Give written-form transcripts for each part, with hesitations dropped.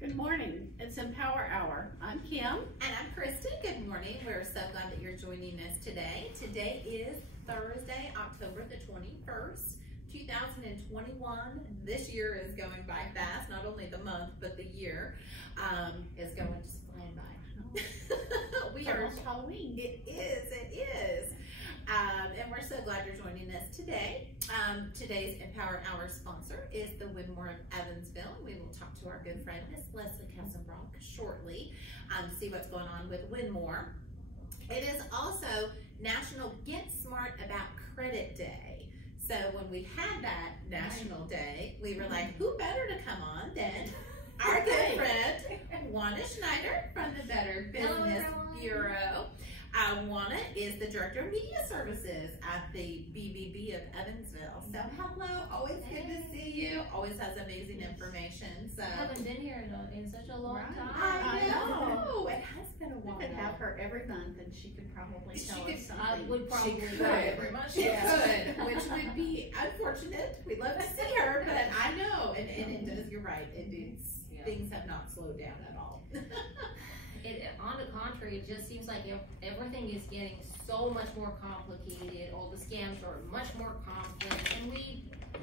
Good morning. It's Empower Hour. I'm Kim. And I'm Kristen. Good morning. We're so glad that you're joining us today. Today is Thursday, October the 21st, 2021. This year is going by fast. Not only the month, but the year is going just flying by. We are almost Halloween. It is. And we're so glad you're joining us today. Today's Empower Hour sponsor is the Wyndmoor of Evansville. We will talk to our good friend, Miss Leslie Kessenbrock, shortly, see what's going on with Wyndmoor. It is also National Get Smart About Credit Day. So when we had that National Day, we were like, who better to come on than our good friend, Wanda Schneider from the Better Business Bureau. Wanda is the Director of Media Services at the BBB of Evansville. So hello, always good to see you. Always has amazing information. So I haven't been here in such a long time. I know. It has been a while. We could have her every month and she could probably tell us something. I would probably She could every month. She could, which would be unfortunate. We'd love to see her, but I know, and it does. You're right. Things have not slowed down at all. On the contrary, it just seems like everything is getting so much more complicated. All the scams are much more complex, and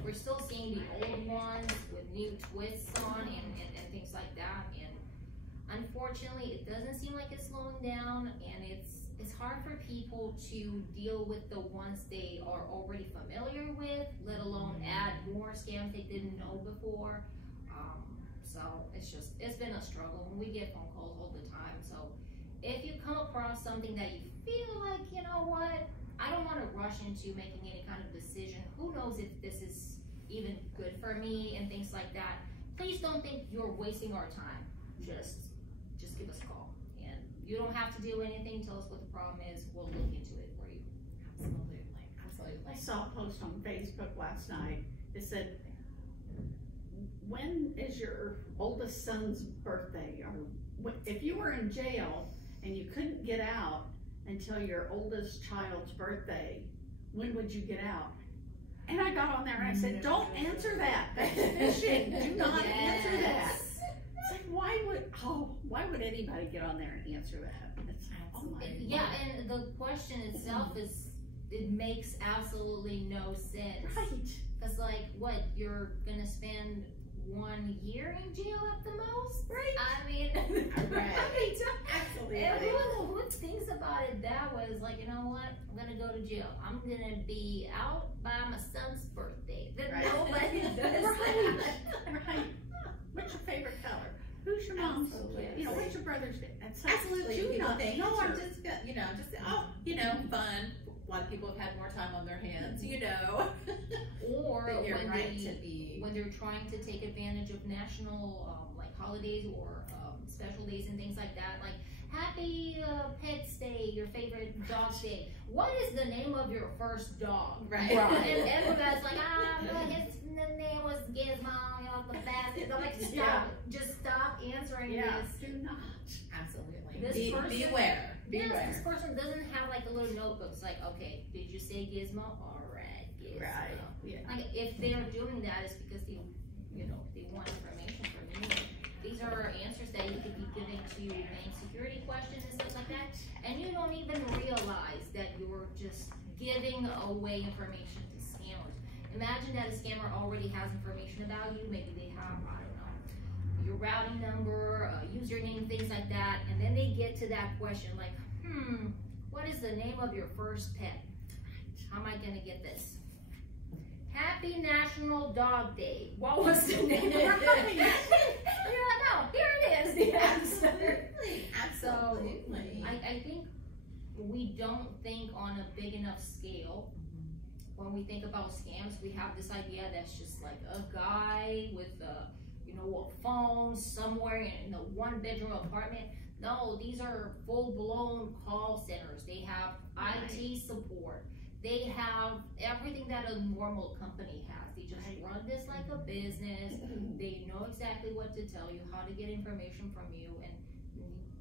we're still seeing the old ones with new twists on and things like that. And unfortunately, it doesn't seem like it's slowing down, and it's hard for people to deal with the ones they are already familiar with, let alone add more scams they didn't know before. So it's been a struggle, and we get phone calls all the time. So if you come across something that you feel like, you know what, I don't want to rush into making any kind of decision. Who knows if this is even good for me and things like that. Please don't think you're wasting our time. Just give us a call. And you don't have to do anything. Tell us what the problem is. We'll look into it for you. Absolutely. I saw a post on Facebook last night. It said, when is your oldest son's birthday? Or if you were in jail and you couldn't get out until your oldest child's birthday, when would you get out? And I got on there and I said, don't answer that. That's phishing. Do not answer that. It's like, why would anybody get on there and answer that? It's like, oh my yeah, and the question itself it makes absolutely no sense. Right. Because like, what, you're gonna spend 1 year in jail at the most? Right. I mean, Right. Absolutely. And who thinks about it that way is like, you know what? I'm gonna go to jail. I'm gonna be out by my son's birthday. Right. Nobody does that. Right. What's your favorite color? Who's your mom's? Absolutely. You know, what's your brother's day? That's Absolutely. Do People not think, answer. I'm just fun. A lot of people have had more time on their hands, Or when when they're trying to take advantage of national like holidays or special days and things like that, like Happy Pets Day, your favorite dog's day. What is the name of your first dog? Right. And everybody's like, his name was Gizmo, the bastard. I'm like, stop. Just stop answering this. Do not. Absolutely. Beware. Yes, this person doesn't have like a little notebook. It's like, okay, did you say Gizmo? All right, Gizmo. Right. Yeah. Like if they're doing that, it's because they want information from you. These are answers that you could be giving to bank security questions and stuff like that, and you don't even realize that you're just giving away information to scammers. Imagine that a scammer already has information about you. Maybe they have, I don't know, your routing number, username, things like that, and then they get to that question like, what is the name of your first pet? How am I gonna get this? Happy National Dog Day. What was the name? You're like, oh, here it is, the answer. Absolutely. So I think we don't think on a big enough scale. When we think about scams, we have this idea that's just like a guy with a phone somewhere in a one-bedroom apartment. No, these are full-blown call centers. They have IT support. They have everything that a normal company has. They just run this like a business. They know exactly what to tell you, how to get information from you, and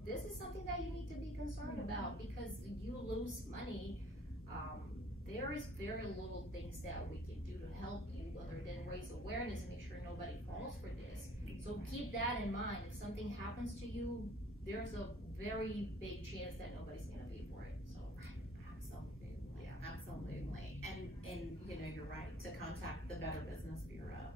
this is something that you need to be concerned about because you lose money. There is very little things that we can do to help you other than raise awareness and make sure nobody falls for this. So keep that in mind. If something happens to you, there's a very big chance that nobody's gonna pay for it. So Absolutely, absolutely. And you know, you're right to contact the Better Business Bureau.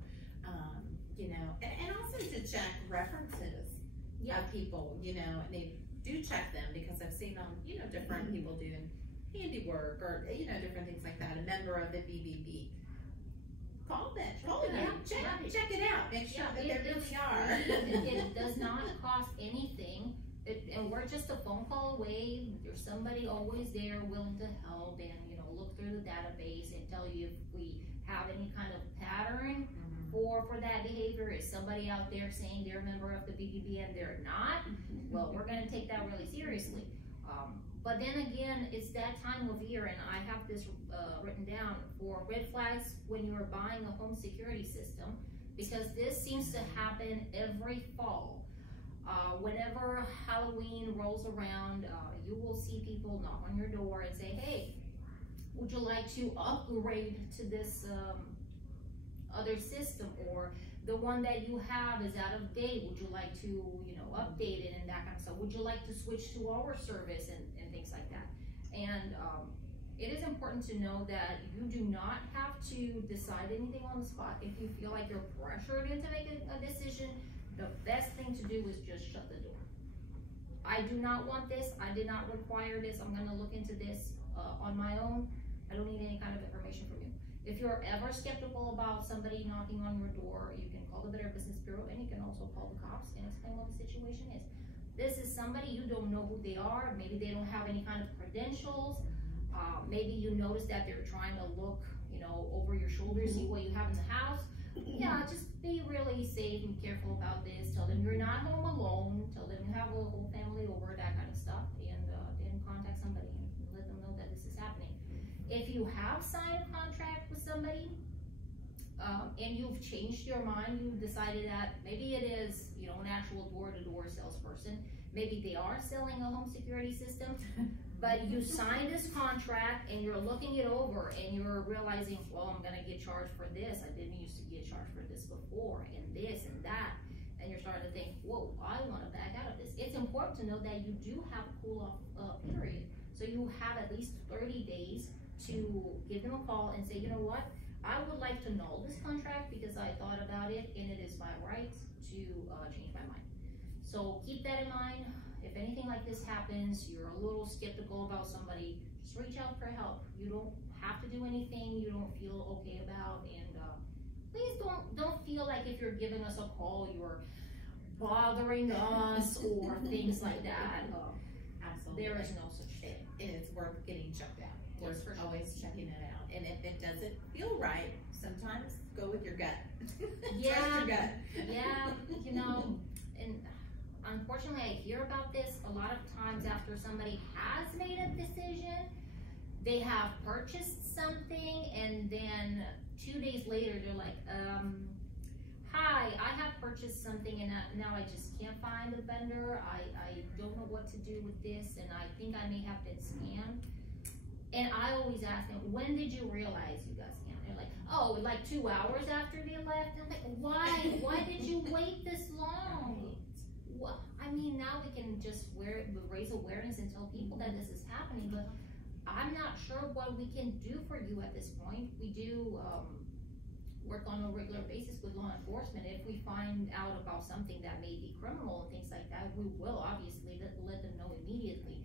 You know, and also to check references of people. You know, and they do check them because I've seen them. You know, different people doing handiwork or you know different things like that. A member of the BBB. Call them, check it out. Make sure that they really are. It does not cost anything. And we're just a phone call away. There's somebody always there willing to help and, you know, look through the database and tell you if we have any kind of pattern for that behavior. Is somebody out there saying they're a member of the BBB and they're not? Well, we're going to take that really seriously. But then again, it's that time of year, and I have this written down for red flags when you are buying a home security system, because this seems to happen every fall. Whenever Halloween rolls around, you will see people knock on your door and say, hey, would you like to upgrade to this other system, or the one that you have is out of date, would you like to, you know, update it and that kind of stuff? Would you like to switch to our service and things like that? And it is important to know that you do not have to decide anything on the spot. If you feel like you're pressured into making a decision, the best thing to do is just shut the door. I do not want this. I did not require this. I'm going to look into this on my own. I don't need any kind of information from you. If you're ever skeptical about somebody knocking on your door, you can call the Better Business Bureau, and you can also call the cops and explain what the situation is. This is somebody, you don't know who they are. Maybe they don't have any kind of credentials. Maybe you notice that they're trying to look, you know, over your shoulder, see what you have in the house. Yeah, just be really safe and careful about this. Tell them you're not home alone. Tell them you have a whole family over, that kind of stuff. And then contact somebody and let them know that this is happening. If you have signed a contract with somebody, and you've changed your mind, you've decided that maybe it is, you know, an actual door-to-door salesperson, maybe they are selling a home security system, but you signed this contract and you're looking it over and you're realizing, well, I'm gonna get charged for this, I didn't used to get charged for this before, and this and that, and you're starting to think, whoa, I wanna back out of this. It's important to know that you do have a cool-off period, so you have at least 30 days to give them a call and say, you know what, I would like to null this contract because I thought about it and it is my right to change my mind. So keep that in mind. If anything like this happens, you're a little skeptical about somebody, just reach out for help. You don't have to do anything you don't feel okay about, and please don't feel like if you're giving us a call, you're bothering us or things like that. Absolutely. There is no such thing. And it's worth getting checked out. Yes, We're for sure. always checking it out. And if it doesn't feel right, sometimes go with your gut. Yeah. Trust your gut. Yeah, you know, and unfortunately I hear about this a lot of times after somebody has made a decision. They have purchased something and then 2 days later they're like, hi, I have purchased something and now I just can't find a vendor. I don't know what to do with this and I think I may have been scammed. And I always ask them, when did you realize you got scammed? They're like, oh, like 2 hours after they left. I'm like, why? Why did you wait this long? Well, I mean, now we can just raise awareness and tell people that this is happening, but I'm not sure what we can do for you at this point. We do work on a regular basis with law enforcement. If we find out about something that may be criminal and things like that, we will obviously let them know immediately.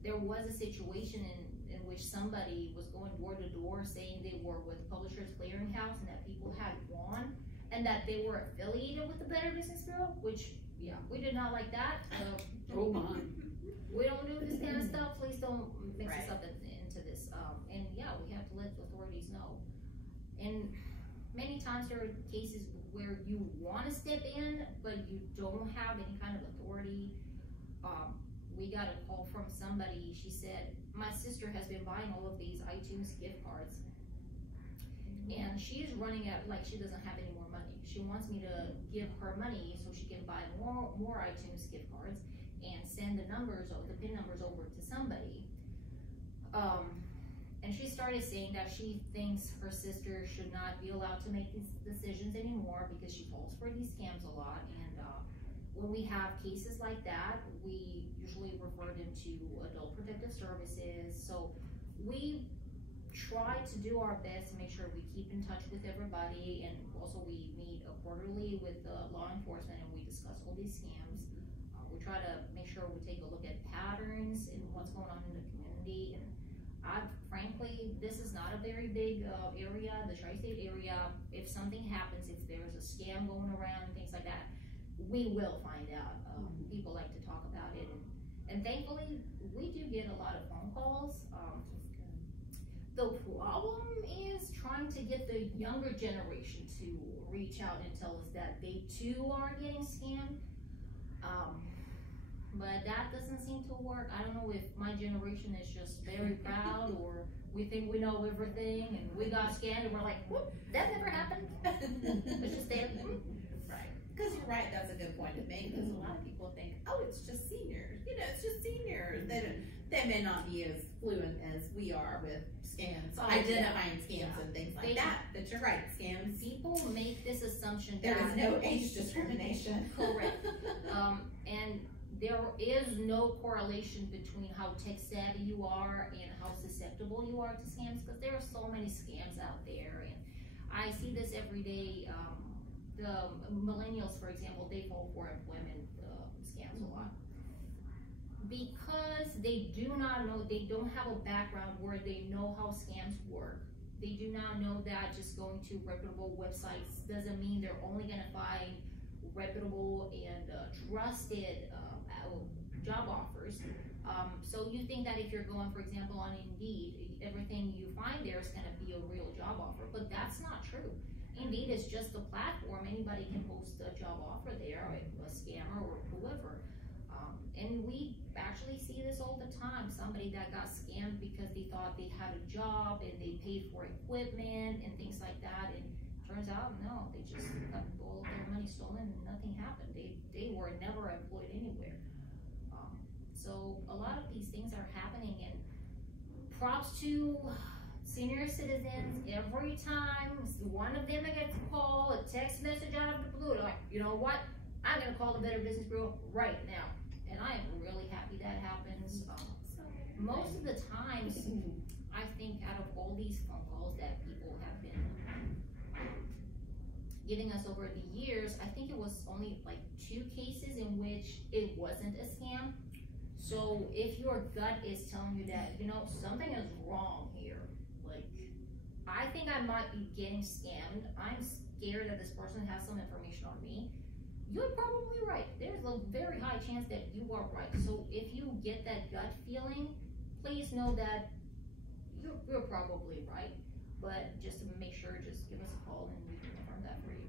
There was a situation in which somebody was going door to door saying they were with Publishers Clearinghouse and that people had won and that they were affiliated with the Better Business Bureau, which, yeah, we did not like that. Oh my. We don't do this kind of stuff. Please don't mix us up into this. And yeah, we have to let the authorities know. And many times there are cases where you want to step in, but you don't have any kind of authority. We got a call from somebody. She said, my sister has been buying all of these iTunes gift cards and she is running out, like she doesn't have any more money. She wants me to give her money so she can buy more iTunes gift cards and send the PIN numbers over to somebody. And she started saying that she thinks her sister should not be allowed to make these decisions anymore because she falls for these scams a lot. And when we have cases like that, we usually refer them to Adult Protective Services. So we try to do our best to make sure we keep in touch with everybody, and also we meet quarterly with law enforcement and we discuss all these scams. We try to make sure we take a look at patterns and what's going on in the community. And frankly, this is not a very big area, the tri-state area. If something happens, if there's a scam going around and things like that, we will find out. People like to talk about it, and thankfully we do get a lot of phone calls. The problem is trying to get the younger generation to reach out and tell us that they too are getting scammed. But that doesn't seem to work. I don't know if my generation is just very proud, or we think we know everything and we got scammed and we're like, whoop, that never happened. It's just there. Right. Because you're right, that's a good point to make, because a lot of people think, oh, it's just seniors. You know, it's just seniors. They may not be as fluent as we are with scams, identifying scams and things like that. But you're right, scams. People make this assumption there that is no age discrimination. Correct. And there is no correlation between how tech savvy you are and how susceptible you are to scams, because there are so many scams out there, and I see this every day. The millennials, for example, they fall for employment scams a lot because they do not know, they don't have a background where they know how scams work. They do not know that just going to reputable websites doesn't mean they're only going to find reputable and trusted job offers. So you think that if you're going, for example, on Indeed, everything you find there is going to be a real job offer, but that's not true. Indeed, it's just a platform. Anybody can post a job offer there, a scammer or whoever. And we actually see this all the time. Somebody that got scammed because they thought they had a job and they paid for equipment and things like that. And turns out, no, they just got all their money stolen and nothing happened. They were never employed anywhere. So a lot of these things are happening, and props to senior citizens. Every time one of them gets a call, a text message out of the blue, they're like, you know what? I'm gonna call the Better Business Bureau right now. And I am really happy that happens. Most of the times, I think out of all these phone calls that people have been giving us over the years, I think it was only like 2 cases in which it wasn't a scam. So if your gut is telling you that, you know, something is wrong here, like, I think I might be getting scammed, I'm scared that this person has some information on me, you're probably right. There's a very high chance that you are right. So if you get that gut feeling, please know that you're probably right. But just to make sure, just give us a call and we can confirm that for you.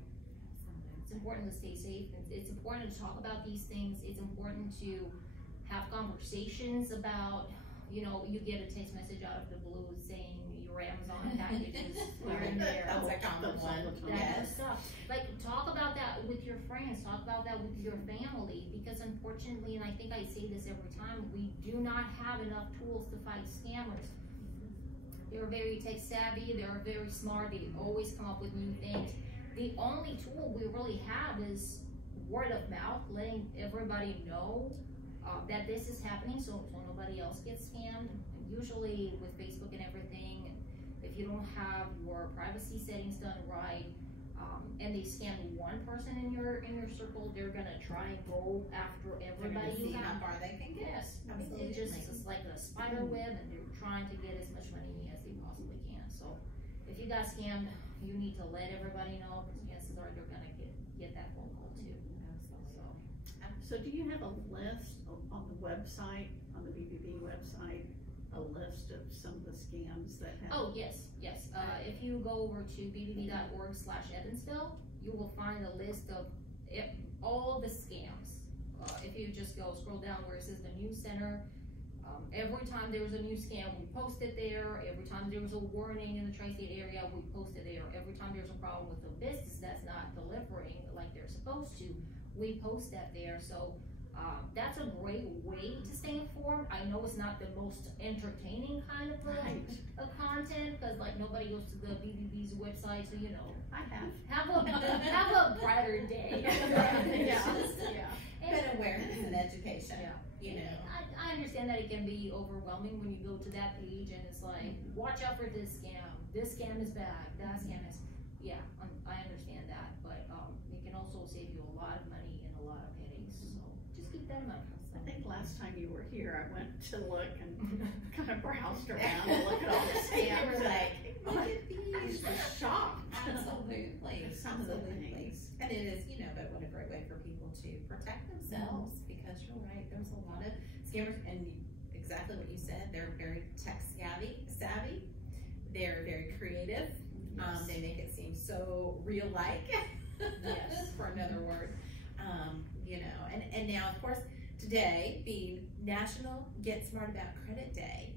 It's important to stay safe. It's important to talk about these things. It's important to have conversations about, you know, you get a text message out of the blue saying your Amazon packages are in there. That's a common one. Yes. Stuff. Like, talk about that with your friends, talk about that with your family, because unfortunately, and I think I say this every time, we do not have enough tools to fight scammers. They're very tech savvy, they're very smart, they always come up with new things. The only tool we really have is word of mouth, letting everybody know that this is happening so nobody else gets scammed. And usually with Facebook and everything, if you don't have your privacy settings done right, and they scam one person in your circle, they're gonna try and go after everybody you have. How far they can get. Yes, it's just like a spider web, and they're trying to get as much money as they possibly can. So if you got scammed, you need to let everybody know, because chances are they're gonna get that phone call too. So do you have a list on the website, on the BBB website, a list of some of the scams that have? Oh, yes. If you go over to bbb.org/Evansville, you will find a list of all the scams. If you just scroll down where it says the news center, every time there was a new scam, we post it there. Every time there was a warning in the tri-state area, we post it there. Every time there's a problem with a business that's not delivering like they're supposed to, we post that there. So That's a great way to stay informed. I know it's not the most entertaining kind of of content, because like nobody goes to the BBB's website, so you know. I have. Have a brighter day. But awareness and education. You know. I understand that it can be overwhelming when you go to that page and it's like, watch out for this scam. This scam is bad. That scam is. Yeah, I understand that, but it can also save you a lot of money and a lot of headaches. So just keep that in mind. I think last time you were here, I went to look and kind of browsed around and look at all the scams. We're like, look at I these. was shocked. Absolutely. Some of the things. And it is, you know, but what a great way for people to protect themselves, because you're right, there's a lot of scammers, and exactly what you said, they're very tech savvy. They're very creative. Yes. They make it seem so real-like, Yes. for another word. You know, and now, of course, today being National Get Smart About Credit Day,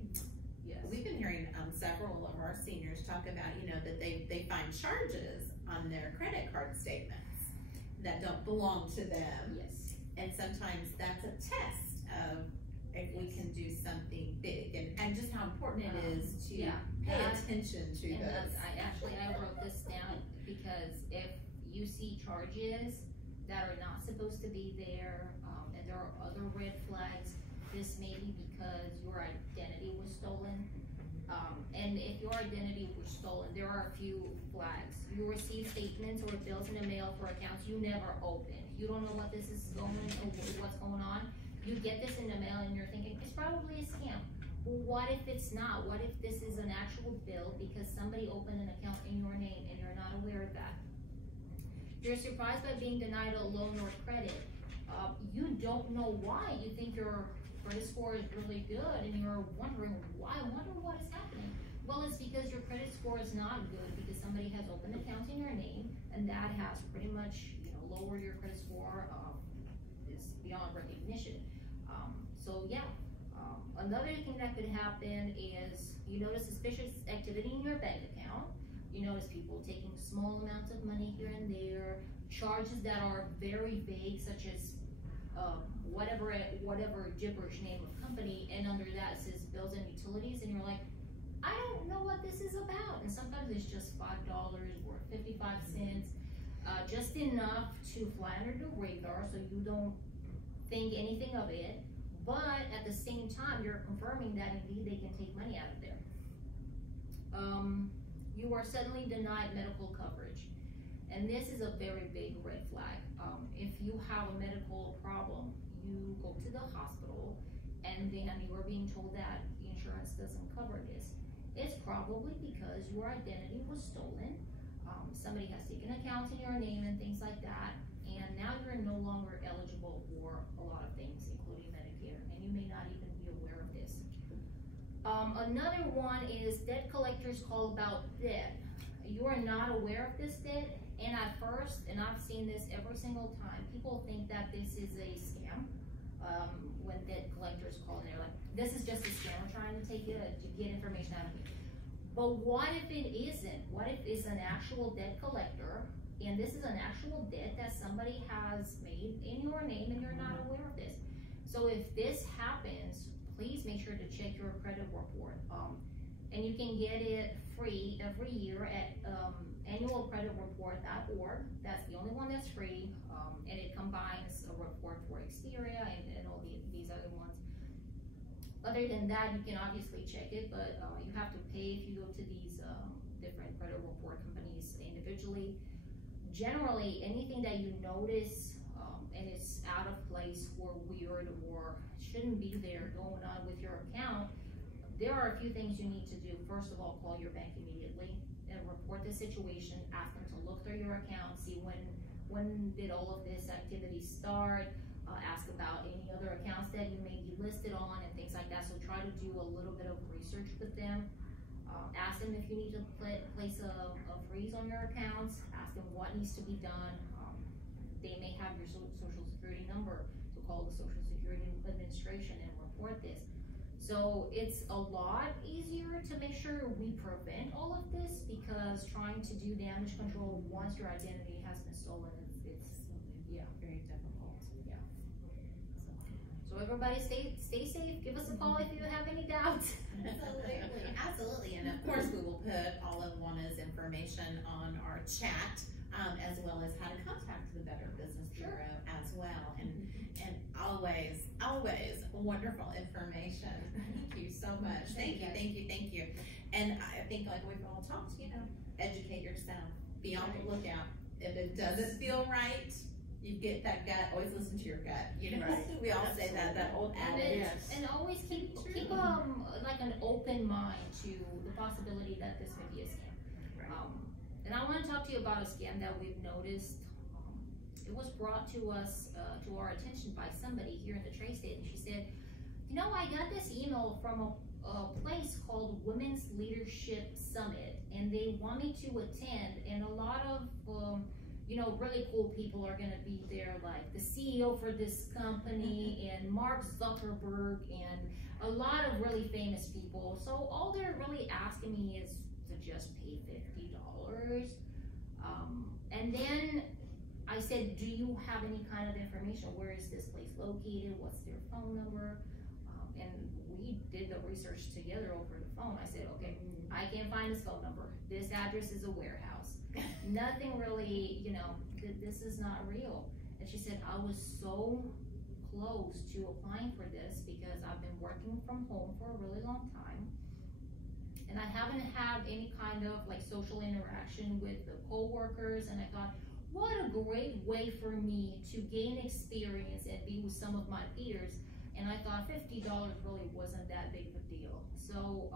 Yes. we've been hearing several of our seniors talk about, you know, that they find charges on their credit card statements that don't belong to them. Yes. And sometimes that's a test of if we can do something big, and just how important it is to pay attention to this. I wrote this down because if you see charges that are not supposed to be there, and there are other red flags, this may be because your identity was stolen. And if your identity was stolen, there are a few flags. You receive statements or bills in the mail for accounts you never opened. You don't know what this is what's going on. You get this in the mail and you're thinking, it's probably a scam. Well, what if it's not? What if this is an actual bill because somebody opened an account in your name and you're not aware of that? You're surprised by being denied a loan or credit. You don't know why. You think your credit score is really good and you're wondering why. I wonder what is happening. Well, it's because your credit score is not good because somebody has opened accounts in your name, and that has pretty much, you know, lowered your credit score. Is beyond recognition. So yeah. Another thing that could happen is you notice suspicious activity in your bank account. You notice people taking small amounts of money here and there, charges that are very vague, such as whatever gibberish name of company, and under that it says bills and utilities, and you're like, I don't know what this is about. And sometimes it's just $5 or 55 cents, just enough to fly under the radar so you don't think anything of it. But at the same time, you're confirming that indeed they can take money out of there. You are suddenly denied medical coverage. And this is a very big red flag. If you have a medical problem, you go to the hospital and then you are being told that the insurance doesn't cover this. It's probably because your identity was stolen. Somebody has taken accounts in your name and things like that. And now you're no longer eligible for a lot of things, including Medicare, and you may not even be aware of this. Another one is debt collectors call about debt. You are not aware of this debt, and at first, and I've seen this every single time, people think that this is a scam. When debt collectors call and they're like, this is just a scam, I'm trying to take it to get information out of me. But what if it isn't? What if it's an actual debt collector, and this is an actual debt that somebody has made in your name and you're not aware of this? So if this happens, please make sure to check your credit report. And you can get it free every year at annualcreditreport.org. That's the only one that's free, and it combines a report for Xperia and all these other ones. Other than that, you can obviously check it, but you have to pay if you go to these different credit report companies individually. Generally, anything that you notice and it's out of place or weird or shouldn't be there going on with your account, there are a few things you need to do. First of all, call your bank immediately and report the situation. Ask them to look through your account, see when did all of this activity start. Ask about any other accounts that you may be listed on and things like that. So try to do a little bit of research with them. Ask them if you need to place a freeze on your accounts. Ask them what needs to be done. They may have your social security number to call the Social Security Administration and report this. So it's a lot easier to make sure we prevent all of this, because trying to do damage control once your identity has been stolen, it's yeah, very difficult. Yeah. So everybody stay safe. Give us a call if you have any doubts. Absolutely. And of course, we will put all of Juana's information on our chat, as well as how to contact the Better Business Bureau as well. And always wonderful information. Thank you so much. Thank you. And I think, like we've all talked, educate yourself. Be on the lookout. If it doesn't feel right, you get that gut. Always listen to your gut. We all say that old adage. And always keep like an open mind to the possibility that this may be a scam. And I want to talk to you about a scam that we've noticed. It was brought to us, to our attention by somebody here in the Tri-State, and she said, I got this email from a place called Women's Leadership Summit, and they want me to attend, and a lot of really cool people are going to be there, like the CEO for this company and Mark Zuckerberg and a lot of really famous people. So all they're really asking me is to just pay $50. And then I said, do you have any kind of information? Where is this place located? What's their phone number? And we did the research together over the phone. I said, okay, I can't find his phone number. This address is a warehouse. Nothing really, this is not real. And she said, I was so close to applying for this because I've been working from home for a really long time. And I haven't had any kind of like social interaction with the co-workers. And I thought, what a great way for me to gain experience and be with some of my peers. And I thought $50 really wasn't that big of a deal. So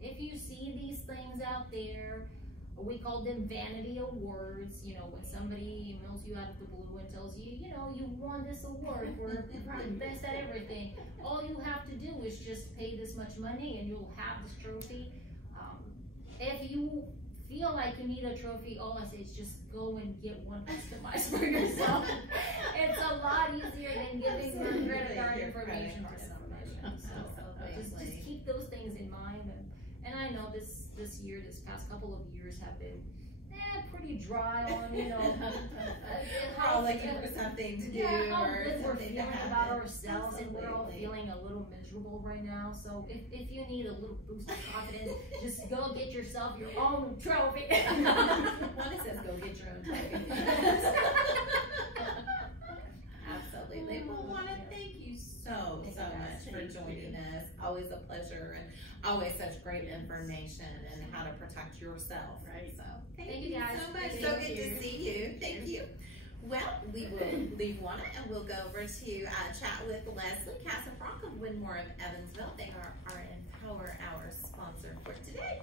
if you see these things out there, we call them vanity awards. When somebody emails you out of the blue and tells you, you won this award for the best at everything. All you have to do is just pay this much money and you'll have this trophy. If you feel like you need a trophy, all I say is just go and get one customized for yourself. It's a lot easier than giving your credit card information to somebody. So just keep those things in mind. And I know this past couple of years have been pretty dry on, how looking for something to do, how or good we're something to feeling happen. about ourselves, and we're all feeling a little miserable right now. So if you need a little boost of confidence, just go get yourself your own trophy. Juana says go get your own trophy. Absolutely. Well, Juana, thank you so much for joining us. Always a pleasure, and always such great information and how to protect yourself. Right. So thank you guys so much. Thank So you. good to see you. Thank you. Well, we will leave Juana and we'll go over to chat with Leslie Casabranca of Wyndmoor of Evansville. They are our Empower Hour sponsor for today.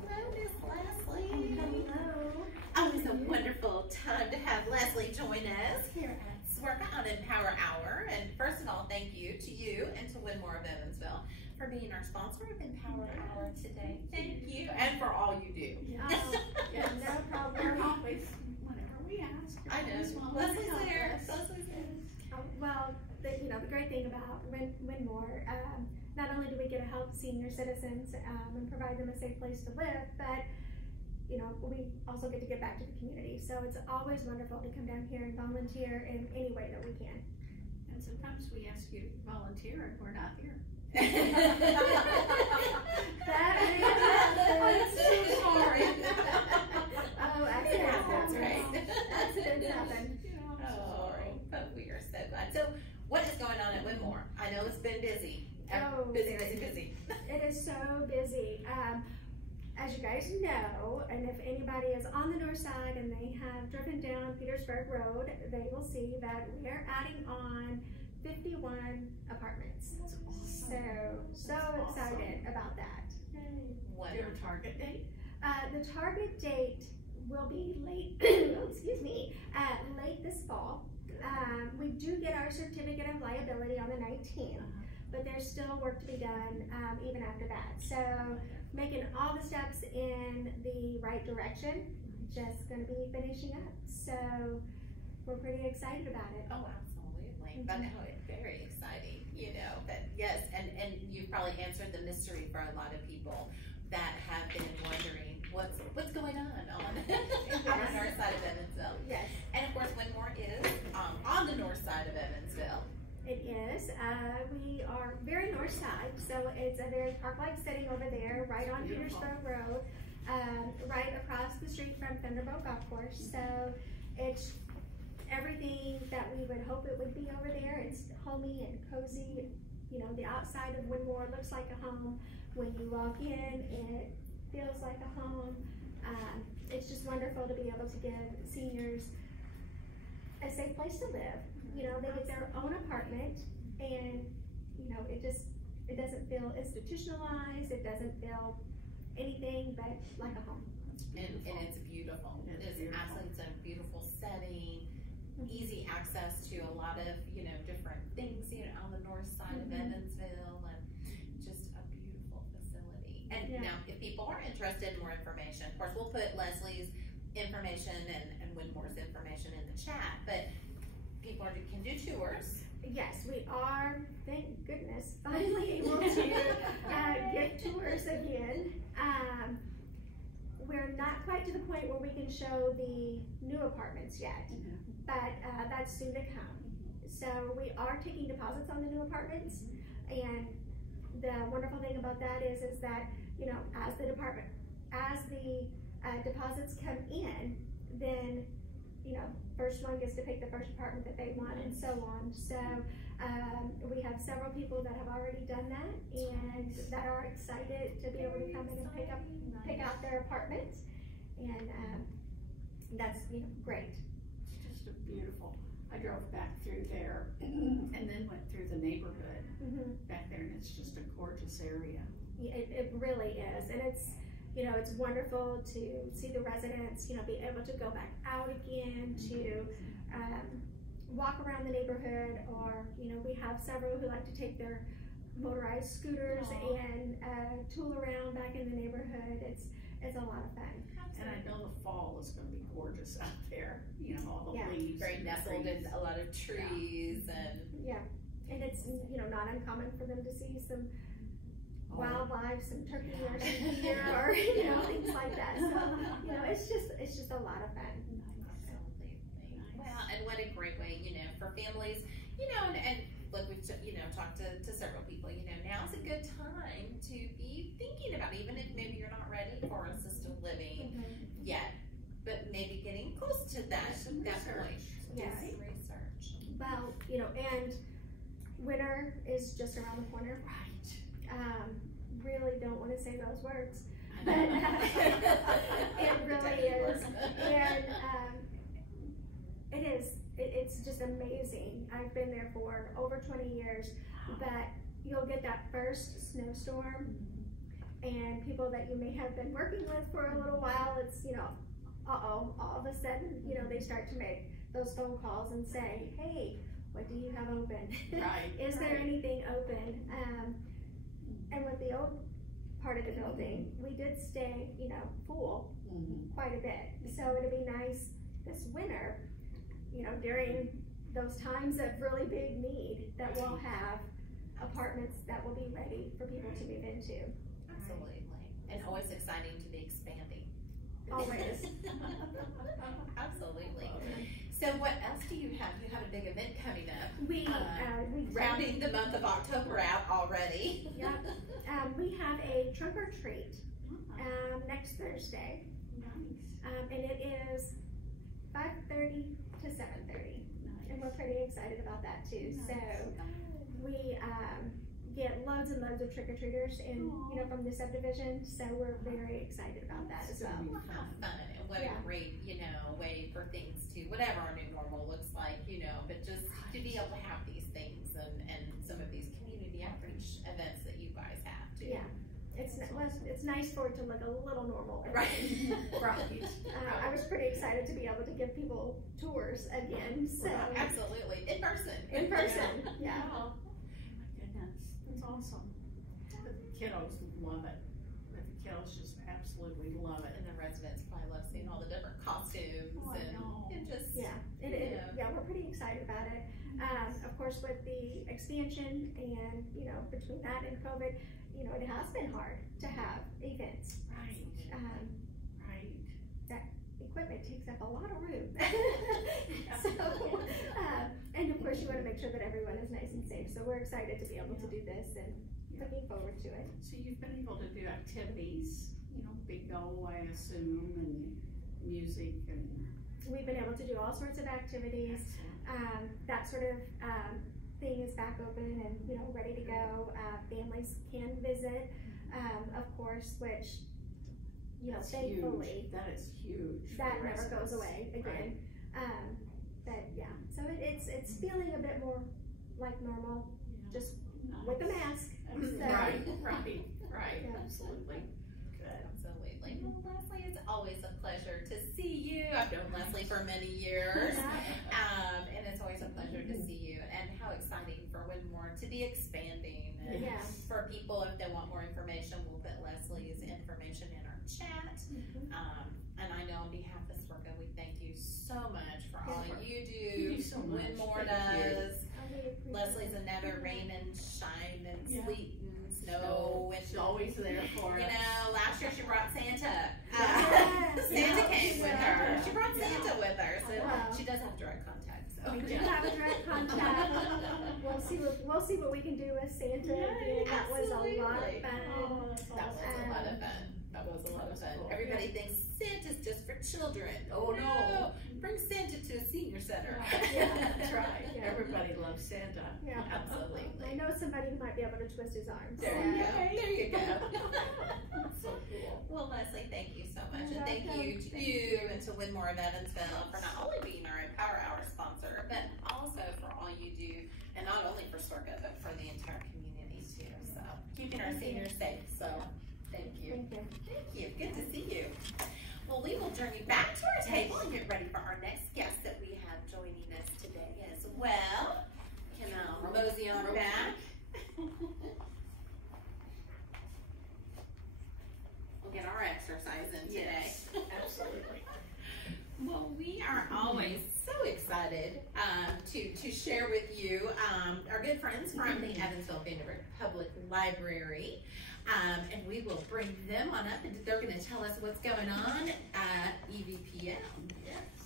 Hello, Miss Leslie. Hello. Always a wonderful time to have Leslie join us here at Swerka on Empower Hour. And first of all, thank you to you and to Wyndmoor of Evansville for being our sponsor of Empower Hour today. Thank you, and for all you do. Yes, no problem. We're always, whenever we ask. I know. Leslie's there. Leslie's there. Well, the great thing about Wyndmoor, not only do we get to help senior citizens and provide them a safe place to live, but we also get to give back to the community. So it's always wonderful to come down here and volunteer in any way that we can. And sometimes we ask you to volunteer and we're not here. I'm so sorry. Oh, accidents right. Accidents happen. Oh, but we are so glad. So, what is going on at Wyndmoor? I know it's been busy. Busy. It is so busy. As you guys know, and if anybody is on the north side and they have driven down Petersburg Road, they will see that we are adding on 51 apartments. That's awesome. So excited about that. Your target date? The target date will be late, late this fall. We do get our certificate of liability on the 19th, but there's still work to be done even after that. So making all the steps in the right direction, just going to be finishing up. So we're pretty excited about it. Oh, absolutely. But no, it's very exciting, but yes, and you've probably answered the mystery for a lot of people that have been wondering what's going on the north side of Evansville. north side. So it's a very park-like setting over there, right on Petersburg Road, right across the street from Thunderbolt Golf Course. So it's everything that we would hope it would be over there. It's homey and cozy. You know, the outside of Wyndmoor looks like a home. When you walk in, it feels like a home. It's just wonderful to be able to give seniors a safe place to live. You know, they get their own apartment, and you know, it doesn't feel institutionalized. It doesn't feel anything but like a home. And it's beautiful. It's absolutely, it's a beautiful setting, easy access to a lot of, you know, different things, you know, on the north side of Evansville, and just a beautiful facility. And now, if people are interested in more information, of course, we'll put Leslie's information and Wyndmoor's information in the chat, but people can do tours. Yes, we are, thank goodness, finally able to get tours again. We're not quite to the point where we can show the new apartments yet, but that's soon to come. So we are taking deposits on the new apartments, and the wonderful thing about that is that, you know, as the deposits come in, then, you know, first one gets to pick the first apartment that they want, and so on. So we have several people that have already done that, and that are excited to be able to come in and pick out their apartments, and that's, you know, great. It's just a beautiful. I drove back through there and then went through the neighborhood back there, and it's just a gorgeous area. It really is, and it's, you know, it's wonderful to see the residents, you know, be able to go back out again, to walk around the neighborhood, or, you know, we have several who like to take their motorized scooters and tool around back in the neighborhood. It's a lot of fun. And I know the fall is going to be gorgeous out there. You know, all the leaves. Very nestled in a lot of trees and and it's, you know, not uncommon for them to see some wildlife, some turkey or some deer, or, you know, things like that. So, you know, it's just a lot of fun. Absolutely. Well, and what a great way, you know, for families, you know, and like we've, you know, talked to several people, you know, now's a good time to be thinking about, even if maybe you're not ready for assisted living yet, but maybe getting close to that point. Yes. Research. Well, you know, and winter is just around the corner. Right. Really don't want to say those words, but it really is, and it is. It's just amazing. I've been there for over 20 years, but you'll get that first snowstorm, and people that you may have been working with for a little while, it's, you know, all of a sudden, you know, they start to make those phone calls and say, hey, what do you have open? Right. Is there anything open? And with the old part of the building, we did stay, you know, full quite a bit. So it'd be nice this winter, you know, during those times of really big need, that we'll have apartments that will be ready for people to move into. Absolutely. And always exciting to be expanding. Always. Absolutely. So what else do you have? You have a big event coming up. We rounding the month of October out already. Yeah. We have a trunk or treat next Thursday. Nice. And it is 5:30 to 7:30. And we're pretty excited about that too. Nice. So we get loads and loads of trick-or-treaters in, you know, from the subdivision. So we're very excited about that as well. How fun, and what a great, you know, way for things to, whatever our new normal looks like, you know, but just to be able to have these things and some of these community outreach events that you guys have too. Yeah. It's nice for it to look a little normal. Right. Right. I was pretty excited to be able to give people tours again. So Absolutely. In person. In person. Yeah. Oh my goodness. That's awesome. The kiddos love it. The kiddos just absolutely love it. And the residents probably love seeing all the different costumes and just we're pretty excited about it. Of course, with the expansion and, you know, between that and COVID, you know, it has been hard to have events. Right. Right. That equipment takes up a lot of room. So, and of course, you want to make sure that everyone is nice and safe. So we're excited to be able to do this and looking forward to it. So you've been able to do activities, bingo, I assume, and music and. We've been able to do all sorts of activities. That sort of thing is back open and ready to go. Families can visit, of course, which That's thankfully huge. That is huge. that never goes away again. But yeah, so it's feeling a bit more like normal, just with a mask. Right. Yeah. Absolutely. Absolutely. Well, Leslie, it's always a pleasure to see you. I've known Leslie for many years, and it's always a pleasure to see you. And how exciting for Wyndmoor to be expanding. And for people, if they want more information, we'll put Leslie's information in our chat. And I know on behalf of Swergo, we thank you so much for all you do. You do so much. Wyndmoor does. Leslie's another rain and shine and sleet and snow. And she's always there for us. Last year she brought Santa. Santa came with her. She brought Santa with her, so she does have direct contact. So. We do have a direct contact. We'll see what we can do with Santa. That was a lot of fun. That was a lot of fun. Everybody thinks Santa's just for children. Oh no, bring Santa to a senior center. That's right. Everybody loves Santa. Yeah, absolutely. I know somebody who might be able to twist his arms. There you go. So cool. Well, Leslie, thank you so much, and thank you to you and to Wyndmoor of Evansville for not only being our Empower Hour sponsor, but also for all you do, and not only for Swergo, but for the entire community too. So keeping our seniors safe. So. Thank you. Thank you. Good to see you. Well, we will journey back to our table and get ready for our next guest that we have joining us today as well. Can mosey on back. We'll get our exercise in today. Yes, absolutely. Well, we are always so excited to share with you our good friends from the Evansville Vanderbilt Public Library. And we will bring them on up, and they're going to tell us what's going on at EVPM. Yes.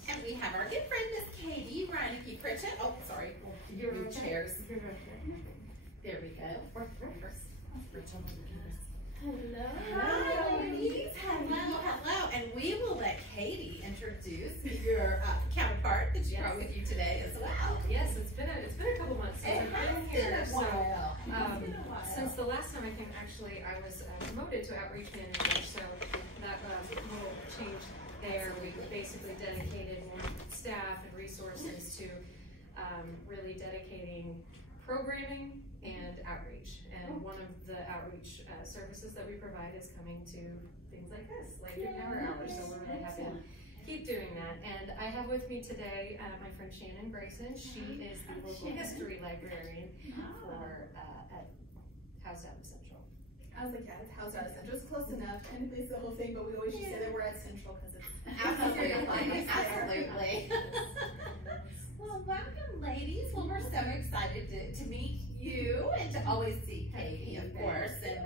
And we have our good friend, Miss Katie Reineke Pritchett. Oh, sorry. Move chairs. There we go. Hello. Hi, ladies. Hello. And we will let Katie introduce your counterpart that you brought with you today as well. Yes, it's been a couple months since I've been here. It's been a while. Since the last time I came, actually, I was promoted to outreach manager, so that little change there. We basically dedicated more staff and resources to really dedicating programming and outreach. And one of the outreach services that we provide is coming to things like this, like your Empower Hour. So we're really happy to keep doing that. And I have with me today my friend Shannon Grayson. She is the local history librarian for at House Out of Central. I was like, yeah, it's House Out of Central. It's close enough. And it's the whole thing, but we always just say that we're at Central because it's Absolutely. Absolutely. Well, welcome, ladies. Well, we're so excited to meet you and to always see Katie, of course. And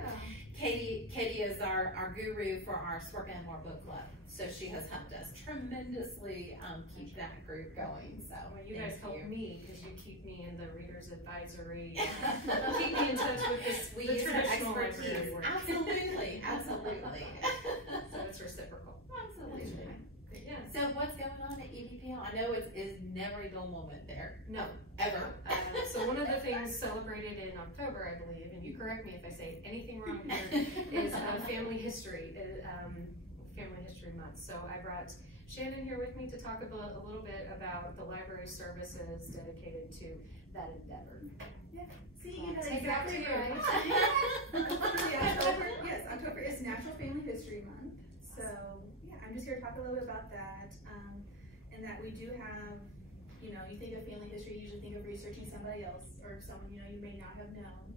Katie is our guru for our Swergo and More Book Club. So she has helped us tremendously keep that group going. So well, you guys help me because you keep me in the reader's advisory. Keep me in touch with we the use our traditional expertise. library work. Absolutely. So it's reciprocal. Absolutely. Yeah. So what's going on at EVPL? I know it's never a dull moment there. No. Ever. So one of the things celebrated in October, I believe, and you correct me if I say anything wrong here, is family history. Family History Month. So I brought Shannon here with me to talk a little bit about the library services dedicated to that endeavor. Yeah. See, you know Take exactly that right. October is National Family History Month. So yeah, I'm just here to talk a little bit about that. And that we do have, you think of family history, you usually think of researching somebody else or someone you may not have known.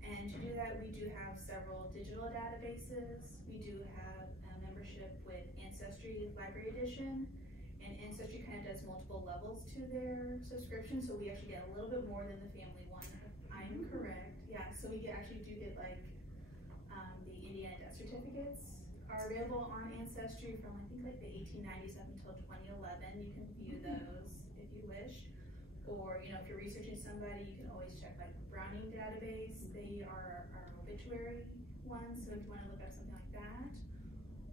And to do that, we do have several digital databases. We do have membership with Ancestry Library Edition, and Ancestry kind of does multiple levels to their subscription, so we actually get a little bit more than the family one. I'm correct. Yeah, so we actually do get the Indiana death certificates are available on Ancestry from I think the 1897 till 2011. You can view those if you wish. Or, you know, if you're researching somebody, you can always check like the Browning database. They are our obituary ones, so if you want to look up something like that.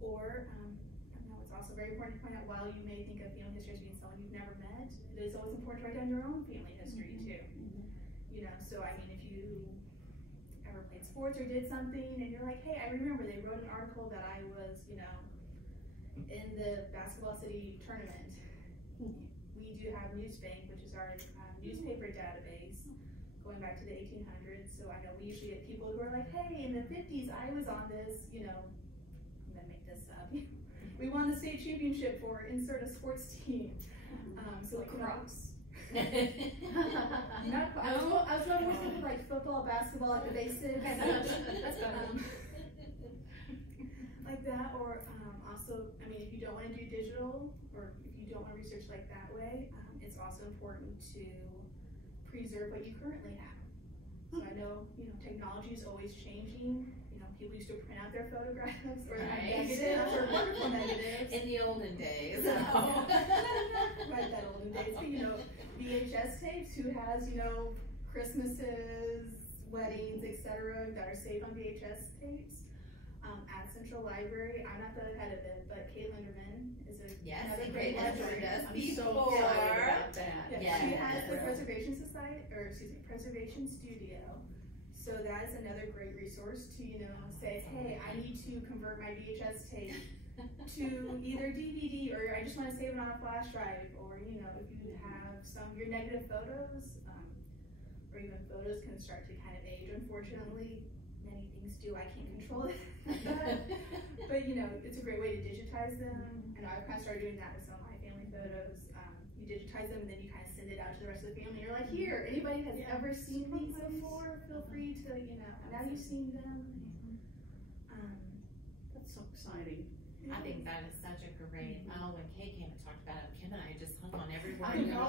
Or, I know it's also very important to point out, while you may think of family history as being someone you've never met, it is always important to write down your own family history too. You know, so I mean, if you ever played sports or did something and you're like, hey, I remember they wrote an article that I was, you know, in the basketball city tournament. We do have Newsbank, which is our newspaper database going back to the 1800s. So I know we usually get people who are like, hey, in the 50s, I was on this, you know, I'm going to make this up. We won the state championship for insert a sports team. So Lacrosse. Not, I was going more something like football, basketball, like the basics. That's better. Like that, or also, I mean, if you don't want to do digital, or if you don't want to research like that way, it's also important to preserve what you currently have. So I know, you know, technology is always changing. You know, people used to print out their photographs or negatives or wonderful negatives. In the olden days. Right, that olden days. But, you know, VHS tapes, who has, you know, Christmases, weddings, etc. that are saved on VHS tapes. At Central Library, I'm not the head of it, but Kate Linderman is another great librarian. I'm so excited about that. Yes. She has the Preservation Society, or excuse me, Preservation Studio. So that is another great resource to, you know, say, hey, I need to convert my VHS tape to either DVD, or I just want to save it on a flash drive, or, you know, if you have some of your negative photos, or even photos can start to kind of age, unfortunately. Many things do, I can't control it. But you know, it's a great way to digitize them. And I've kind of started doing that with some of my family photos. You digitize them and then you kind of send it out to the rest of the family. You're like, here, anybody has ever seen these before, feel free to, you know, now you've seen them. That's so exciting. I think that is such a great, when Kay came and talked about it, Kim and I just hung on every word. I know.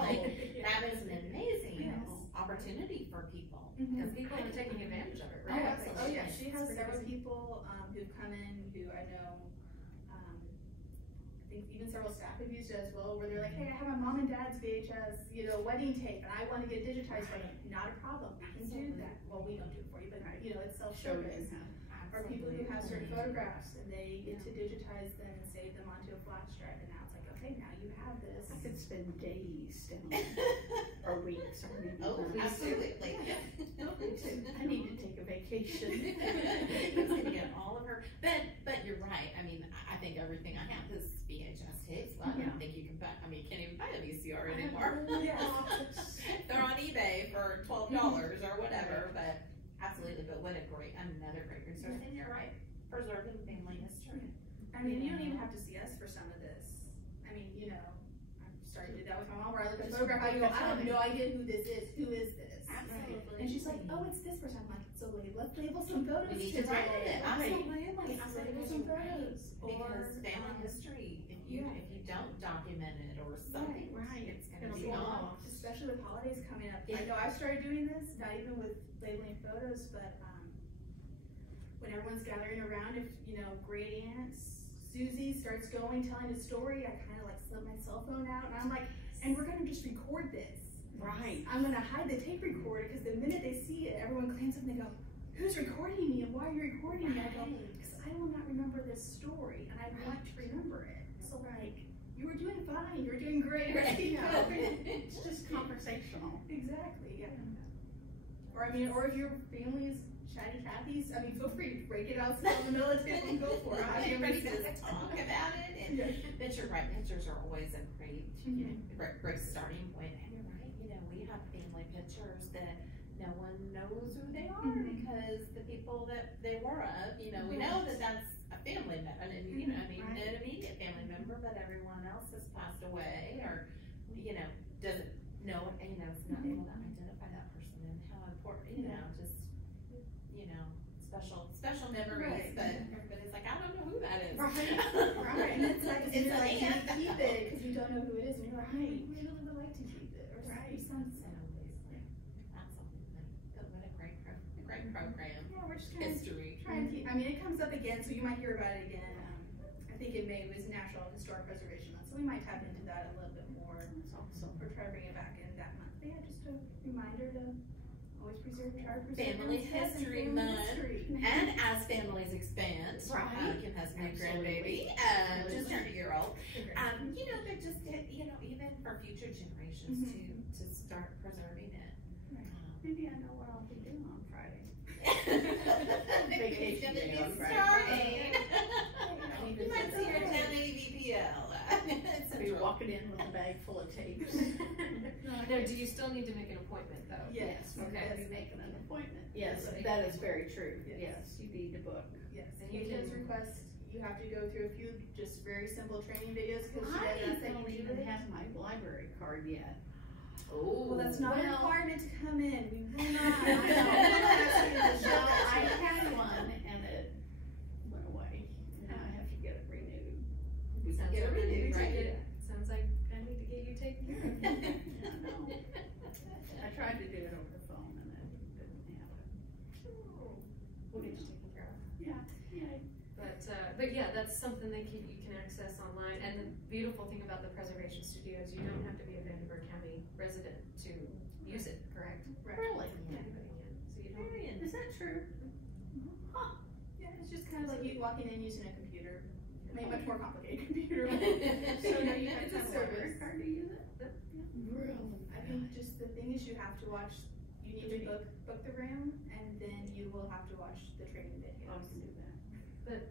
That is an amazing opportunity for people. Because people are taking advantage of it, Oh, right? absolutely. Oh, yeah. She has several people who've come in who I know, I think even several staff have used it as well, where they're like, hey, I have my mom and dad's VHS, you know, wedding tape, and I want to get digitized for you. Not a problem. We can do that. Well, we don't do it for you, but, you know, it's self-service. Or people who have certain photographs, and they get to digitize them and save them onto a flash drive, and now it's like, okay, now you have this. I could spend days down there, or weeks, or maybe months. Absolutely. I need to take a vacation. She's gonna get all of her, but you're right. I mean, I think everything I have is VHS tapes. Well, I don't think you can buy. I mean, you can't even buy a VCR anymore. They're on eBay for $12 or whatever. But absolutely. But what a great, another great resource. And you're right, preserving family history. I mean, you don't even have to see us for some of this. I mean, you know, I'm starting to do that with my mom, where I look at a photograph, I go, I have no idea who this is. Who is this? Absolutely. And she's like, oh, it's this person. I'm like, so let's label some photos We need today. to write it. Absolutely. Let's label some photos. Because family history, if you don't document it or something, it's gonna be lost. Especially with holidays coming up. I know I've started doing this, not even with labeling photos, but when everyone's gathering around, if, you know, great aunt Susie starts going, telling a story, I kind of like slip my cell phone out, and I'm like, and we're gonna just record this. Right. I'm gonna hide the tape recorder, because the minute they see it, everyone claims it and they go, who's recording me and why are you recording me? I go, because I will not remember this story and I want to remember it. So like, you were doing fine, you were doing great. Right. It's just conversational. Exactly, yeah. Or I mean, or if your family is chatty Cathy's, I mean, feel free to break it out in the middle of the table and go for it. Everybody just talk about it. And but you're right, pictures are always a great, great starting point. And you're right, you know, we have family pictures that no one knows who they are because the people that they were of, you know, we know that that's a family member, and you know, I mean, an immediate family member, but everyone else has passed away or, you know, doesn't know, and you know, is not able to identify that person and how important, you know, just, you know, special memories, but everybody's like, I don't know who that is. Right, and it's like, It's you're like, an can you keep it because you don't know who it is, and you're like, I really would like to keep it, or something. What a great program. Yeah, we're just History. trying to keep, I mean, it comes up again, so you might hear about it again. I think in May was National Historic Preservation Month, so we might tap into that a little bit more. That's awesome. Or try to bring it back in that month. But yeah, just a reminder to always preserve Family History Month. And as families expand, Kim has a new grandbaby, just turned a year old. You know, they're just, you know, even for future generations to start preserving it. Maybe I know what I'll be doing on Friday. Vacation Vacation day on Friday. starting. I need to You might sit see her down. down at EVPL. I'll be walking in with a bag full of tapes. Now, do you still need to make an appointment though? Yes, Okay. I'll be making an appointment. Yes, that is very true. Yes, you need to book. Yes, And and you you can- can request, you have to go through a few just very simple training videos because she I does that don't you even need it. have my library card yet. Oh, Well, that's not a Well- requirement to come in. We will not. I know. I So I had one and it went away. Now I have to get it renewed. we can Sounds get a like I need renewed, to right? get- Sounds like I need to get you taken care of. I know. I tried to do it over the phone and it didn't happen. We'll get you taken care of. Yeah. But yeah, that's something that you can access online. And the beautiful thing about the preservation studio is you don't have to be a Vanderbilt County resident to use it, correct? Really? Anybody can. So you don't. Very Is that true? Huh. Yeah, it's just kind of like you walking in using a computer. I mean, much more complicated computer. So So now you have It's to a service. hard to use it? Really? I think just the thing is you have to watch, you need to book the room and then you will have to watch the training I videos. can do that.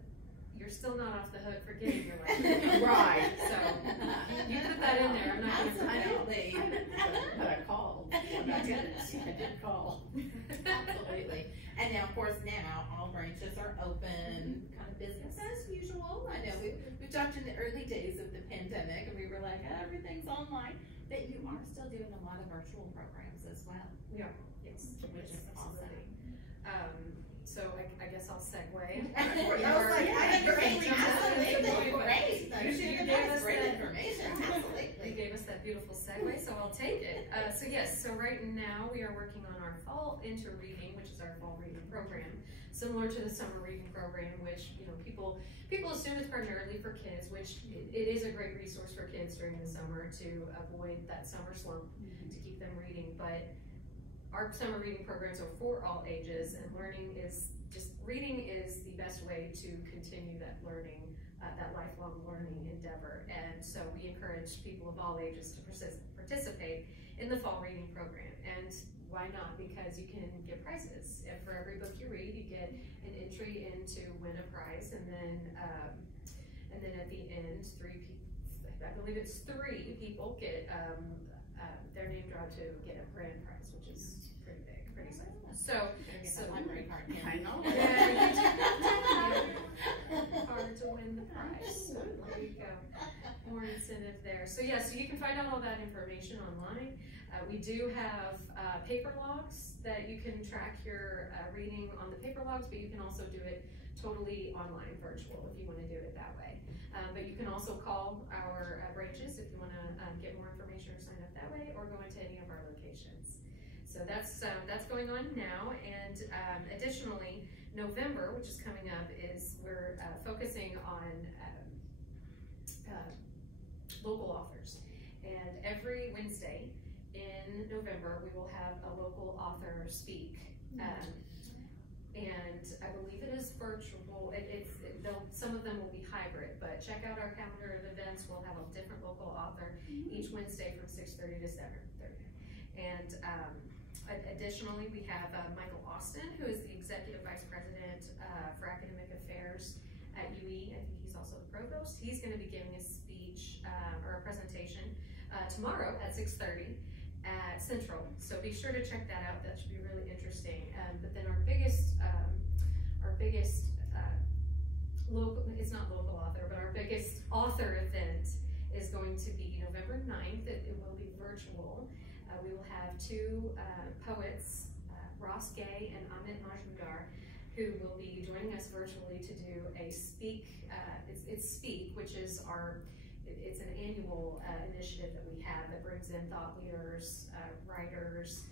You're still not off the hook for getting your license. Right. So you put that in there. I'm not going to Absolutely. But I called. When I did call. Absolutely. And now, of course, now all branches are open, kind of business as usual. I know we talked in the early days of the pandemic and we were like, oh, everything's online. But you are still doing a lot of virtual programs as well. Yes. Which is awesome. So I guess I'll segue. I was like, I agree. Absolutely. Great. You gave us Great that- information. You Absolutely. gave us that beautiful segue, so I'll take it. So yes, so right now we are working on our fall into reading, which is our fall reading program, similar to the summer reading program, which people assume it's primarily for kids, which it is a great resource for kids during the summer to avoid that summer slump, to keep them reading. But our summer reading programs are for all ages, and reading is the best way to continue that learning, that lifelong learning endeavor. And so we encourage people of all ages to participate in the fall reading program. And why not? Because you can get prizes. If for every book you read, you get an entry in to win a prize, and then at the end, I believe it's three people get their name drawn to get a grand prize, which is pretty big, pretty exciting. So library card. I know. hard to win the prize. So there you go. More incentive there. So yeah, so you can find out all that information online. We do have paper logs that you can track your reading on the paper logs, but you can also do it totally online, virtual, if you want to do it that way. But you can also call our branches if you want to get more information or sign up that way, or go into any of our locations. So that's going on now, and additionally, November, which is coming up, is we're focusing on local authors. And every Wednesday in November, we will have a local author speak. And I believe it is virtual. Some of them will be hybrid, but check out our calendar of events. We'll have a different local author each Wednesday from 6:30 to 7:30. And additionally, we have Michael Austin, who is the Executive Vice President for Academic Affairs at UE. I think he's also the Provost. He's going to be giving a speech or a presentation tomorrow at 6:30 at Central. So be sure to check that out. That should be really interesting. But then our biggest local, it's not local author, but our biggest author event is going to be November 9th. It will be virtual. We will have two poets, Ross Gay and Amit Majumdar, who will be joining us virtually to do a speak. It's Speak, which is it's an annual initiative that we have that brings in thought leaders, writers,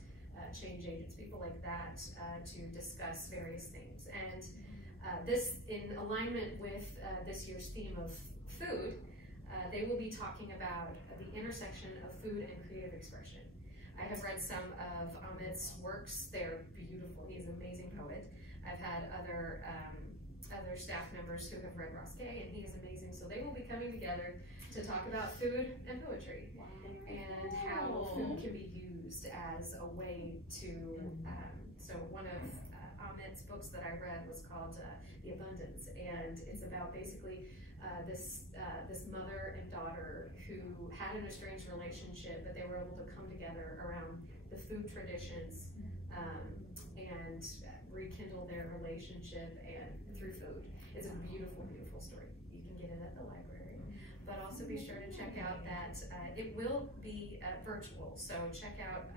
change agents, people like that, to discuss various things. And this, in alignment with this year's theme of food, they will be talking about the intersection of food and creative expression. I have read some of Amit's works. They're beautiful. He's an amazing poet. I've had other staff members who have read Ross Gay, and he is amazing. So they will be coming together to talk about food and poetry, and how food can be used as a way to. So one of Amit's books that I read was called The Abundance, and it's about basically this mother and daughter who had an estranged relationship, but they were able to come together around the food traditions and rekindle their relationship and through food. It's a beautiful, beautiful story. You can get it at the library, but also be sure to check out that it will be virtual. So check out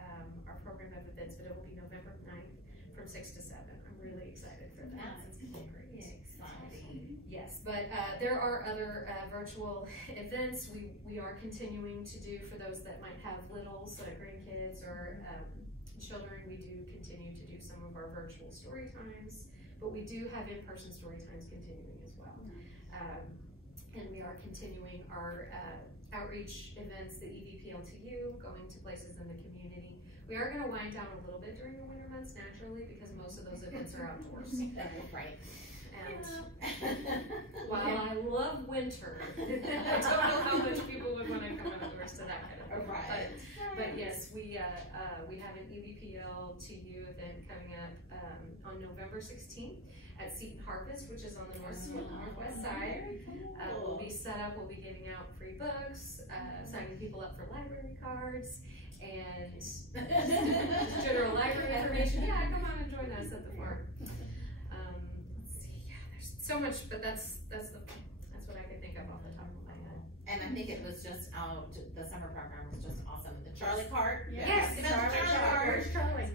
our program of events, but it will be November 9th from 6 to 7. I'm really excited for that. That's great. Exciting. Yes, but there are other virtual events we are continuing to do for those that might have littles, grandkids or children. We do continue to do some of our virtual story times, but we do have in-person story times continuing as well. And we are continuing our outreach events, the EVPLTU, going to places in the community. We are going to wind down a little bit during the winter months naturally, because most of those events are outdoors. Right. And while I love winter, I don't know how much people would want to come outdoors to that kind of thing. Right. But yes, we have an EVPLTU event coming up on November 16th at Seton Harvest, which is on the northwest side. We'll be set up. We'll be giving out free books, signing people up for library cards, and general library information. Yeah, come on and join us at the farm. Let's see. Yeah, there's so much, but that's what I could think of off the top of my head. And I think it was just the summer program was just awesome. The Charlie cart. Yes, Charlie cart. Where's Charlie?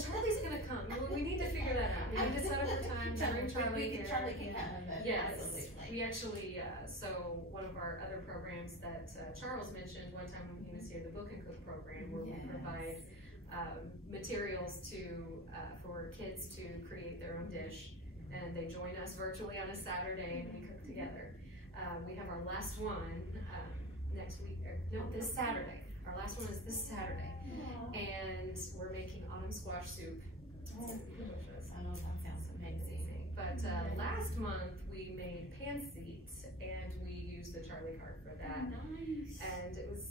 Charlie's gonna come. We need to figure that out. We need to set up a time to bring Charlie here. Charlie can come. Yes, Absolutely. we actually, so one of our other programs that Charles mentioned one time when he was here, the Book and Cook program, where we provide materials for kids to create their own dish, and they join us virtually on a Saturday and we cook together. We have our last one next week, this Saturday. Our last one is this Saturday, and we're making autumn squash soup. Delicious. Oh, that sounds amazing. But last month we made pancit, and we used the Charlie cart for that. Nice. And it was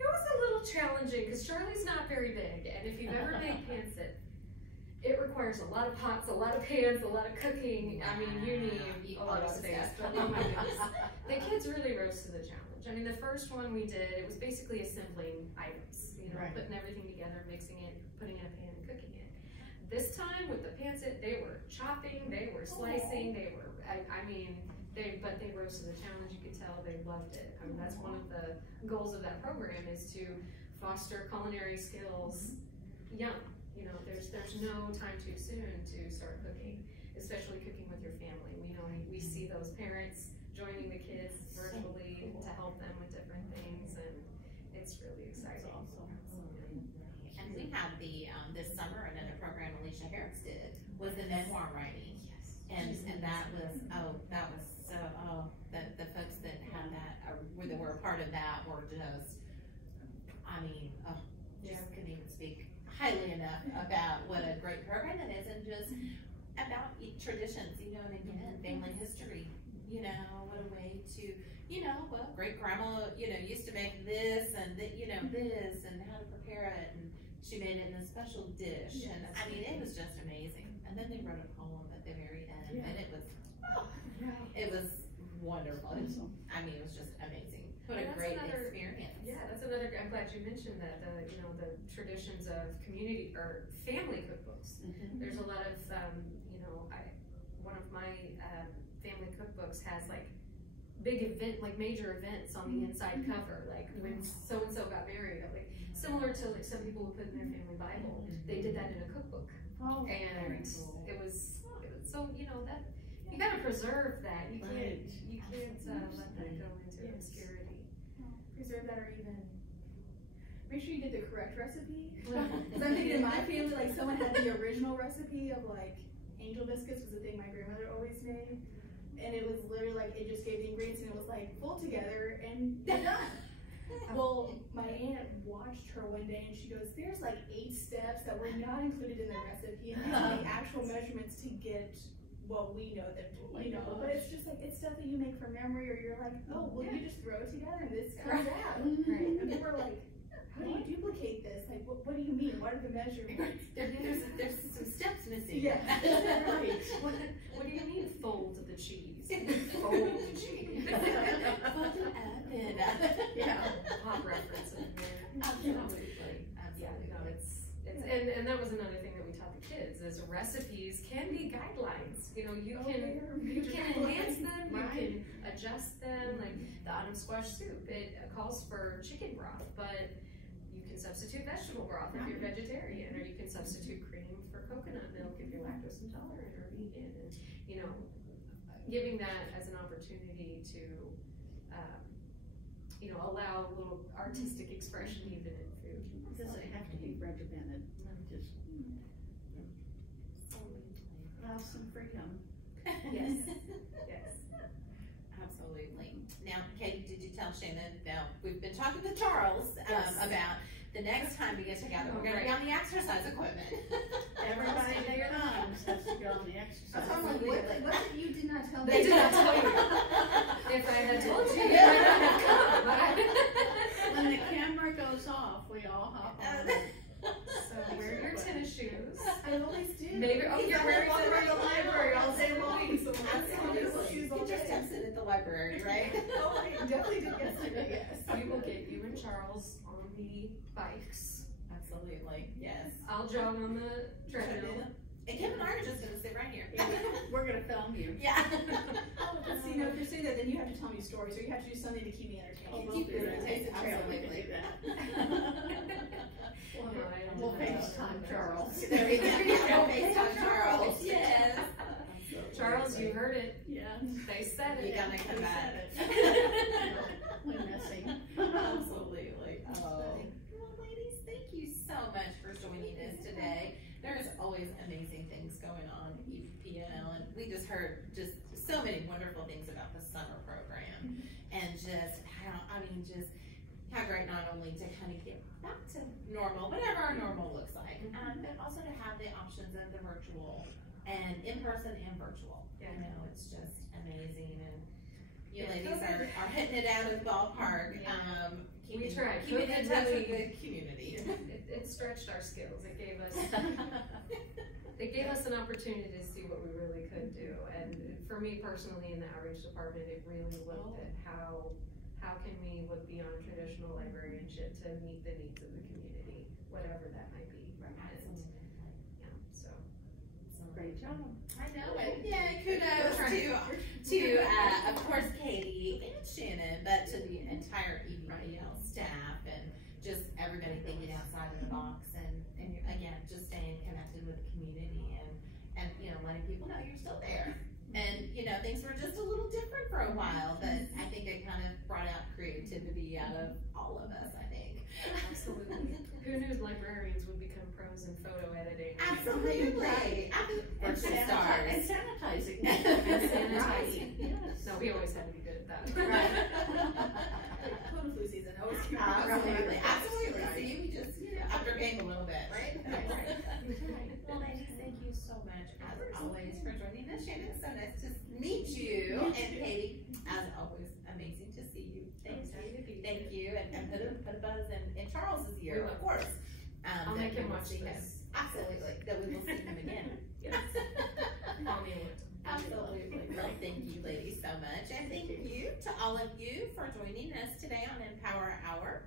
a little challenging because Charlie's not very big, and if you've ever made pancit, it requires a lot of pots, a lot of pans, a lot of cooking. I mean, you need a lot of space. But oh my goodness, the kids really rose to the challenge. I mean, the first one we did, it was basically assembling items, putting everything together, mixing it, putting it in a pan, and cooking it. This time with the pancit, they were chopping, they were slicing, they were, but they rose to the challenge. You could tell they loved it. I mean, that's one of the goals of that program, is to foster culinary skills young. There's no time too soon to start cooking, especially cooking with your family. We know we see those parents joining the kids virtually to help them with different things, and it's really exciting. And we had this summer another program Alicia Harris did was the memoir writing. Yes. And that was so the folks that had that that were a part of that were just couldn't even speak highly enough about what a great program it is, and just about traditions, and again, family history, what a way to, great grandma, used to make this and this, and how to prepare it, and she made it in a special dish, and I mean, it was just amazing. And then they wrote a poem at the very end, and it was wonderful. It was just amazing. What a great experience. Yeah, that's another. I'm glad you mentioned that. The traditions of community or family cookbooks. Mm-hmm. There's a lot of one of my family cookbooks has major events on the inside cover, like when so and so got married, similar to some people would put in their family Bible. They did that in a cookbook, and it was so that you gotta preserve that. You can't let that go into obscurity. Preserve that, or even make sure you get the correct recipe. Because I'm thinking in my family, someone had the original recipe of angel biscuits was the thing my grandmother always made, and it was literally it just gave the ingredients and it was full together and they're done. Well, my aunt watched her one day and she goes, there's like 8 steps that were not included in the recipe, and the actual measurements to get what we know them to, you know. But it's just like, it's stuff that you make from memory, or you're like, oh, well, you just throw it together and this comes out. Right. And people are like, how do you duplicate this? Like, what do you mean? What are the measurements? There's some steps missing. Yeah. Right. What do you mean fold the cheese? Fold the cheese. Fold it up and Yeah. Pop reference in there. absolutely. Yeah, no, and that was another thing that we taught the kids is recipes can be guidelines. You know, you can enhance them, you can adjust them. Like the autumn squash soup, it calls for chicken broth, but you can substitute vegetable broth if you're vegetarian, or you can substitute cream for coconut milk if you're lactose intolerant or vegan. And you know, giving that as an opportunity to you know, allow a little artistic expression even in food. It doesn't have to be regimented. Just allow some freedom. Yes. Yes. Absolutely. Now, Katie, did you tell Shannon? Now, we've been talking to Charles about the next time we get together, we're going to be on the exercise equipment. Everybody in their homes has to go on the exercise. What if you did not tell me? They did not tell you. If I had told you, you might not have come. When the camera goes off, we all hop on. So wear your tennis shoes. I always do. Maybe you're wearing them in the library all day long. Absolutely. You just have to sit at the library, right? Oh, I definitely did yesterday, yes. We will get you and Charles on the bikes. Absolutely. Yes. I'll jog on the treadmill. And Kim and I are just going to sit right here. We're going to film you. Yeah. So, you know, if you're saying that, then you have to tell me stories, or you have to do something to keep me entertained. We'll do that. Take the trail. We can do that. We'll FaceTime Charles. There we go. Yeah, FaceTime Charles. Yes. Charles, you heard it. Yeah. They said it. You gotta come back. We miss him. Absolutely. Oh. Well, ladies, thank you so much for joining us today. There's always amazing things going on at EPL, and we just heard just so many wonderful things about the summer program, and just how great not only to kind of get back to normal, whatever our normal looks like, but also to have the options of the virtual and in-person and virtual. Yeah. You know, it's just amazing, and you ladies are hitting it out of the ballpark. Yeah. We Keeping tried. in touch with the community. It stretched our skills. It gave us an opportunity to see what we really could do. And for me personally, in the outreach department, it really looked at how can we look beyond traditional librarianship to meet the needs of the community, whatever that might be. And, yeah, so Great job. I know it. Yeah, kudos to of course Katie and Shannon, but to the entire EVPL staff and just everybody thinking outside of the box, and again just staying connected with the community and you know letting people know you're still there. And you know things were just a little different for a while, but I think it kind of brought out creativity out of all of us. I think. absolutely. Who knew librarians would become pros in photo editing? Absolutely. And stars. sanitizing. And sanitizing. Right. Yes. No, we always had to be good at that. Cold and flu season, always keep Absolutely. Absolutely. Right. See, we just after game a little bit, right? Well, ladies, thank you so much as always for joining us. Shannon, so nice to meet you. And Katie, as always, amazing to see you. Thank you. And put a buzz in Charles's ear, of course. I'll make him watch this. Absolutely. That we will see him again. Yes. Absolutely. Well, thank you, ladies, so much. And thank you to all of you for joining us today on Empower Hour.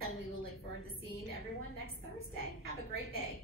And we will look forward to seeing everyone next Thursday. Have a great day.